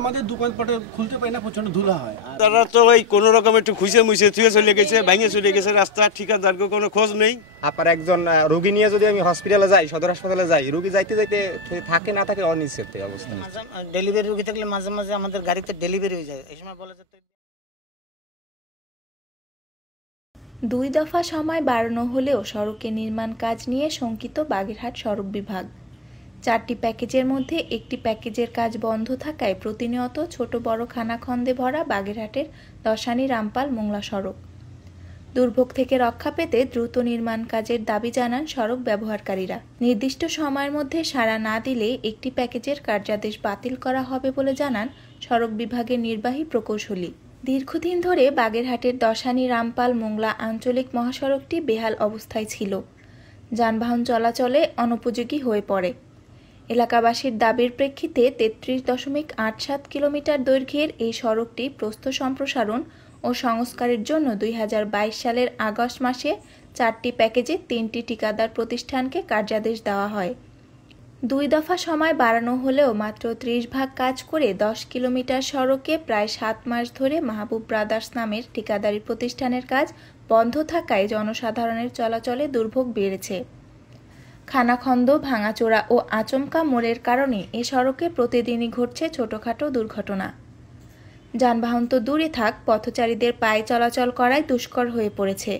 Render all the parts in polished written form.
আমাদের দোকানপাটে খুলতে পারি না, প্রচন্ড ধুলা হয়। তারা তো ওই কোনো রকম একটু খুঁজে মুছে থুয়ে চলে গেছে, ভেঙে চলে গেছে রাস্তা, ঠিকাদারকে কোনো খোঁজ নেই। আপনার একজন রোগী নিয়ে যদি আমি হসপিটালে যাই, সদর হাসপাতালে যাই, রোগী যাইতে যাইতে থাকে না থাকে অনিশ্চিত অবস্থা। ডেলিভারি রোগী থাকলে মাঝে মাঝে আমাদের গাড়িতে ডেলিভারি হয়ে যায়, এই সময় বলা যেত। 2 দফা সময় বাড়ানো হলেও সড়কে নির্মাণ কাজ নিয়ে শঙ্কিত বাগেরহাট সড়ক বিভাগ। 4টি প্যাকেজের মধ্যে একটি প্যাকেজের কাজ বন্ধ থাকায় প্রতিনিয়ত ছোট বড় খানাখন্দে ভরা বাগেরহাটের দশানী রামপাল মোংলা সড়ক। দুর্ভোগ থেকে রক্ষা পেতে দ্রুত নির্মাণ কাজের দাবি জানান সড়ক ব্যবহারকারীরা। নির্দিষ্ট সময়ের মধ্যে সাড়া না দিলে একটি প্যাকেজের কার্যাদেশ বাতিল করা হবে বলে জানান সড়ক বিভাগের নির্বাহী প্রকৌশলী। দীর্ঘদিন ধরে বাগেরহাটের দশানী রামপাল মোংলা আঞ্চলিক মহাসড়কটি বেহাল অবস্থায় ছিল, যানবাহন চলাচলে অনুপযোগী হয়ে পড়ে। এলাকাবাসীর দাবির প্রেক্ষিতে 33.87 কিলোমিটার দৈর্ঘ্যের এই সড়কটি প্রস্থ সম্প্রসারণ ও সংস্কারের জন্য 2022 সালের আগস্ট মাসে 4টি প্যাকেজে 3টি ঠিকাদার প্রতিষ্ঠানকে কার্যাদেশ দেওয়া হয়। 2 দফা সময় বাড়ানো হলেও মাত্র 30 ভাগ কাজ করে 10 কিলোমিটার সড়কে প্রায় 7 মাস ধরে মাহবুব ব্রাদার্স নামের ঠিকাদারি প্রতিষ্ঠানের কাজ বন্ধ থাকায় জনসাধারণের চলাচলে দুর্ভোগ বেড়েছে। খানাখন্দ, ভাঙাচোরা ও আচমকা মোড়ের কারণে এ সড়কে প্রতিদিনই ঘটছে ছোটখাটো দুর্ঘটনা। যানবাহন তো দূরে থাক, পথচারীদের পায়ে চলাচল করাই দুষ্কর হয়ে পড়েছে।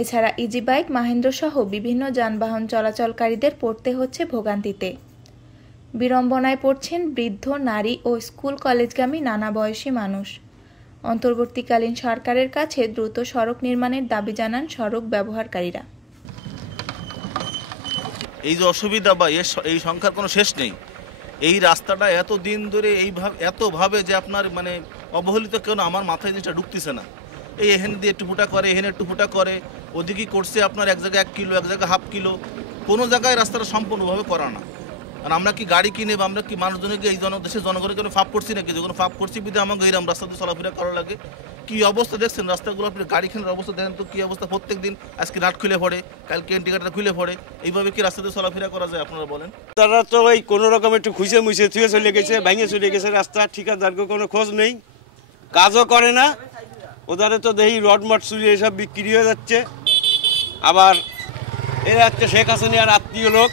এছাড়া ইজি বাইক, মাহেন্দ্র সহ বিভিন্ন যানবাহন চলাচলকারীদের পড়তে হচ্ছে ভোগান্তিতে। বিড়ম্বনায় পড়ছেন বৃদ্ধ, নারী ও স্কুল কলেজগামী নানা বয়সী মানুষ। অন্তর্বর্তীকালীন সরকারের কাছে দ্রুত সড়ক নির্মাণের দাবি জানান সড়ক ব্যবহারকারীরা। এই যে অসুবিধা বা এই সংখ্যার কোনো শেষ নেই। এই রাস্তাটা এত দিন ধরে এতভাবে যে আপনার মানে অবহেলিত, কেন আমার মাথায় জিনিসটা ঢুকতেছে না। এই এখানে দিয়ে একটু ফুটা করে, এখানে একটু ফুটা করে, ওদিকে করছে আপনার এক জায়গায় 1 কিলো, এক জায়গায় 1/2 কিলো, কোনো জায়গায় রাস্তাটা সম্পূর্ণভাবে করা না। আর আমরা কি গাড়ি কিনে বা আমরা কি মানুষজনকে এই দেশের জনগণের কোনো ফাপ করছি নাকি? যখন ফাপ করছি বিধে আমাকে এইরকম রাস্তাতে চলাফেরা করা লাগে। কি অবস্থা দেখছেন রাস্তাগুলো, আপনি গাড়ি কেনার অবস্থা দেখেন তো কি অবস্থা। প্রত্যেক দিন আজকে নাট খুলে পড়ে, কালকে ইন্ডিকেটার খুলে পড়ে, এইভাবে কি রাস্তাতে চলাফেরা করা যায় আপনারা বলেন? তারা তো ওই কোনো রকম একটু খুঁজে মুছে থুয়ে চলে গেছে, ভেঙে চলে গেছে রাস্তা, ঠিকাদারকে কোনো খোঁজ নেই, কাজও করে না। ওদারে তো দেখি রডমট চুরি এসব বিক্রি হয়ে যাচ্ছে। আবার এরা হচ্ছে শেখ হাসিনার আত্মীয় লোক,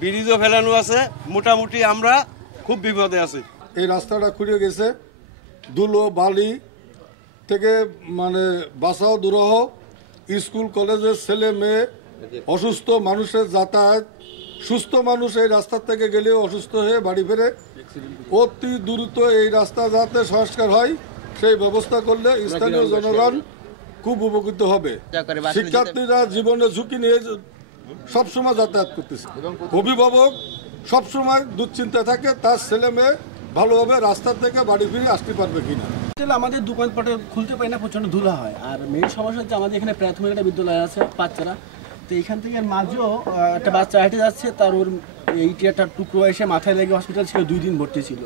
ব্রিজও ফেলানো আছে। মোটামুটি আমরা খুব বিপদে আছি। এই রাস্তাটা খুঁড়ে গেছে, ধুলো বালি থেকে মানে বাসাও দুরহ, স্কুল কলেজের ছেলে মেয়ে, অসুস্থ মানুষের যাতায়াত, সুস্থ মানুষ এই রাস্তা থেকে গেলেও অসুস্থ হয়ে বাড়ি ফেরে। অতি দ্রুত এই রাস্তা যাতে সংস্কার হয় সেই ব্যবস্থা করলে স্থানীয় জনগণ খুব উপকৃত হবে। শিক্ষার্থীরা জীবনের ঝুঁকি নিয়ে সবসময় যাতায়াত করতেছে, অভিভাবক সবসময় দুশ্চিন্তা থাকে তার ছেলে মেয়ে ভালোভাবে রাস্তা থেকে বাড়ি ফিরে আসতে পারবে কিনা। আমাদের দোকানপাটে খুলতে পারি না, প্রচন্ড ধুলা হয়। আর মেইন সমস্যা হচ্ছে আমাদের এখানে প্রাথমিক একটা বিদ্যালয় আছে, বাচ্চারা তো এখান থেকে মাঝেও একটা বাচ্চা হেঁটে যাচ্ছে, তার ওর এইটি একটা টুকরো এসে মাথায় লেগে হসপিটাল ছিল, 2 দিন ভর্তি ছিল।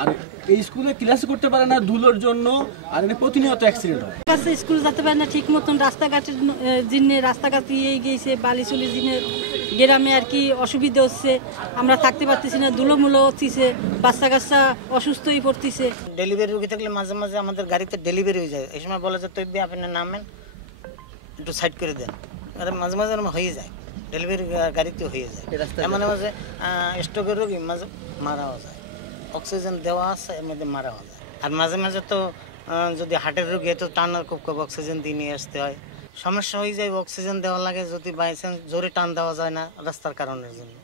আর এই স্কুলে ক্লাস করতে পারে না ধুলোর জন্য, আর এটা প্রতিনিয়ত অ্যাক্সিডেন্ট হয়। স্কুল যেতে পারে না ঠিক মতন, রাস্তাঘাটের জিনে রাস্তাঘাট ইয়ে গিয়েছে, বালি চুলি জিনে গ্রামে আর কি অসুবিধা হচ্ছে, আমরা থাকতে পারতেছি না, ধুলোমুলো হচ্ছে, বাচ্চা কাচ্চা অসুস্থ হয়ে পড়তেছে। ডেলিভারি রোগী থাকলে মাঝে মাঝে আমাদের গাড়িতে ডেলিভারি হয়ে যায়, এই সময় বলা যেত আপনি নামেন, একটু সাইড করে দেন। আরে মাঝে মাঝে হয়ে যায়, ডেলিভারি গাড়িতে হয়ে যায়। মাঝে মাঝে স্ট্রোকের রোগী মাঝে মারাও যায়, অক্সিজেন দেওয়া আছে এর মধ্যে মারা যায়। আর মাঝে মাঝে তো যদি হার্টের রোগী তো টানার খুব অক্সিজেন দিয়ে নিয়ে আসতে হয়, সমস্যা হয়ে যায়, অক্সিজেন দেওয়া লাগে, যদি বাই চান্স জোরে টান দেওয়া যায় না রাস্তার কারণের জন্য,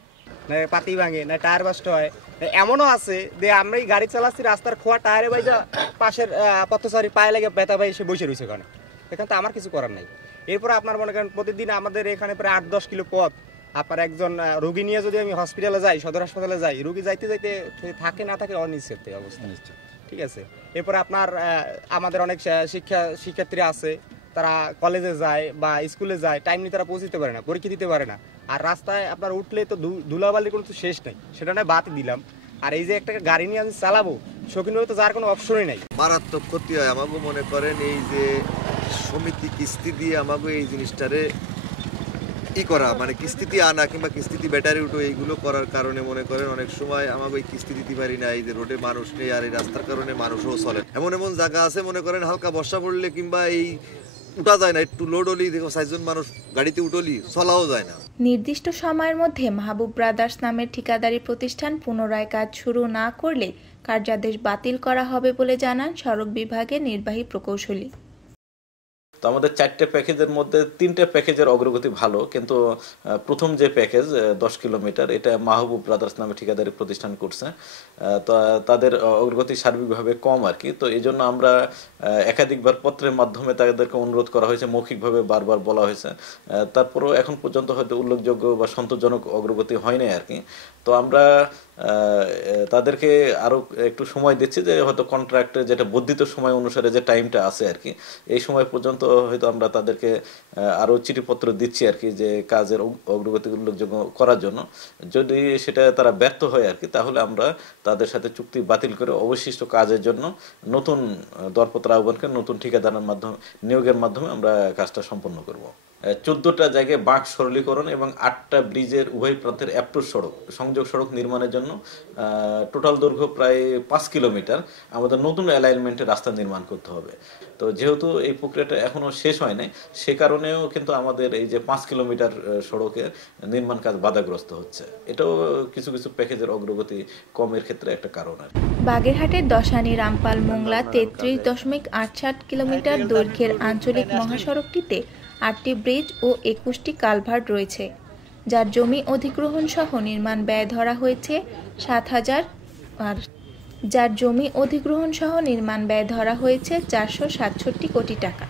না পাতি ভাঙে না টায়ার বাস্ট হয়। এমনও আছে যে আমরা এই গাড়ি চালাচ্ছি, রাস্তার খোয়া টায়ারে বাইজা পাশের পথচারী পায়ে লেগে ব্যথা পাই এসে বসে রয়েছে ওখানে, এখানে তো আমার কিছু করার নাই। এরপর আপনার মনে করেন প্রতিদিন আমাদের এখানে প্রায় 8-10 কিলো পথ। আপনার একজন রোগী নিয়ে যদি আমি হসপিটালে যাই, সদর হাসপাতালে যাই, রোগী যাইতে যাইতে থাকে না থাকে অনিশ্চিত অবস্থা। ঠিক আছে, এরপর আপনার আমাদের অনেক শিক্ষার্থী আছে, তারা কলেজে যায় বা স্কুলে যায়, টাইমলি তারা পৌঁছতে পারে না, পরীক্ষা দিতে পারে না। আর রাস্তায় আপনার উঠলে তো ধুলাবালির কোনো শেষ নেই, সেটা নয় বাদ দিলাম। আর এই যে একটা গাড়ি নিয়ে আমি চালাবো, শৌখিনভাবে তো যার কোনো অপশনই নাই। মারাত্মক ক্ষতি হয়। আমাকে মনে করেন এই যে সমিতি কিস্তি দিয়ে আমাকে এই জিনিসটারে করা, মানে কিস্তিতে আনা কিংবা কিস্তিতে ব্যাটারি উঠো এইগুলো করার কারণে মনে করেন অনেক সময় আমাকে ওই কিস্তি দিতে পারি না, এই যে রোডে মানুষ নেই আর এই রাস্তার কারণে মানুষও চলে। এমন এমন জায়গা আছে মনে করেন হালকা বর্ষা পড়লে কিংবা এই উঠা যায় না, একটু লোড হলেই দেখো 4 জন মানুষ গাড়িতে উঠলি চলাও যায় না। নির্দিষ্ট সময়ের মধ্যে মাহবুব ব্রাদার্স নামের ঠিকাদারি প্রতিষ্ঠান পুনরায় কাজ শুরু না করলে কার্যাদেশ বাতিল করা হবে বলে জানান সড়ক বিভাগের নির্বাহী প্রকৌশলী। তো আমাদের 4টে প্যাকেজের মধ্যে 3টে প্যাকেজের অগ্রগতি ভালো, কিন্তু প্রথম যে প্যাকেজ 10 কিলোমিটার এটা মাহবুব ব্রাদার্স নামে ঠিকাদারি প্রতিষ্ঠান করছে, তো তাদের অগ্রগতি সার্বিকভাবে কম আর কি। তো এই জন্য আমরা একাধিকবার পত্রের মাধ্যমে তাদেরকে অনুরোধ করা হয়েছে, মৌখিকভাবে বারবার বলা হয়েছে, তারপরেও এখন পর্যন্ত হয়তো উল্লেখযোগ্য বা সন্তোষজনক অগ্রগতি হয় নাই আর কি। তো আমরা তাদেরকে আরও একটু সময় দিচ্ছি, যে হয়তো কন্ট্রাক্টে যেটা বর্ধিত সময় অনুসারে যে টাইমটা আছে আর কি, এই সময় পর্যন্ত হয়তো আমরা তাদেরকে আরও চিঠিপত্র দিচ্ছি আর কি, যে কাজের অগ্রগতি উল্লেখযোগ্য করার জন্য। যদি সেটা তারা ব্যর্থ হয় আর কি, তাহলে আমরা তাদের সাথে চুক্তি বাতিল করে অবশিষ্ট কাজের জন্য নতুন দরপত্র আহ্বানকে নতুন ঠিকাদারের মাধ্যমে নিয়োগের মাধ্যমে আমরা কাজটা সম্পন্ন করব। 14টা জায়গায় বাঁক সরলীকরণ এবং 8টা ব্রিজের উভয় প্রান্তের অ্যাপ্রোচ সড়ক সংযোগ সড়ক নির্মাণের জন্য টোটাল দৈর্ঘ্য প্রায় 5 কিলোমিটার আমাদের নতুন অ্যালাইনমেন্টের রাস্তা নির্মাণ করতে হবে। তো যেহেতু এই প্রক্রিয়াটা এখনও শেষ হয় নাই, সে কারণেও কিন্তু আমাদের এই যে 5 কিলোমিটার সড়কের নির্মাণ কাজ বাধাগ্রস্ত হচ্ছে। এটাও কিছু কিছু প্যাকেজের অগ্রগতি কমের ক্ষেত্রে একটা কারণ আর। বাগেরহাটের দশানী রামপাল মোংলা 33.87 কিলোমিটার দৈর্ঘ্যের আঞ্চলিক মহাসড়কটিতে 8টি ব্রিজ ও 21টি কালভার্ট রয়েছে, যার জমি অধিগ্রহণ সহ নির্মাণ ব্যয় ধরা হয়েছে 467 কোটি টাকা।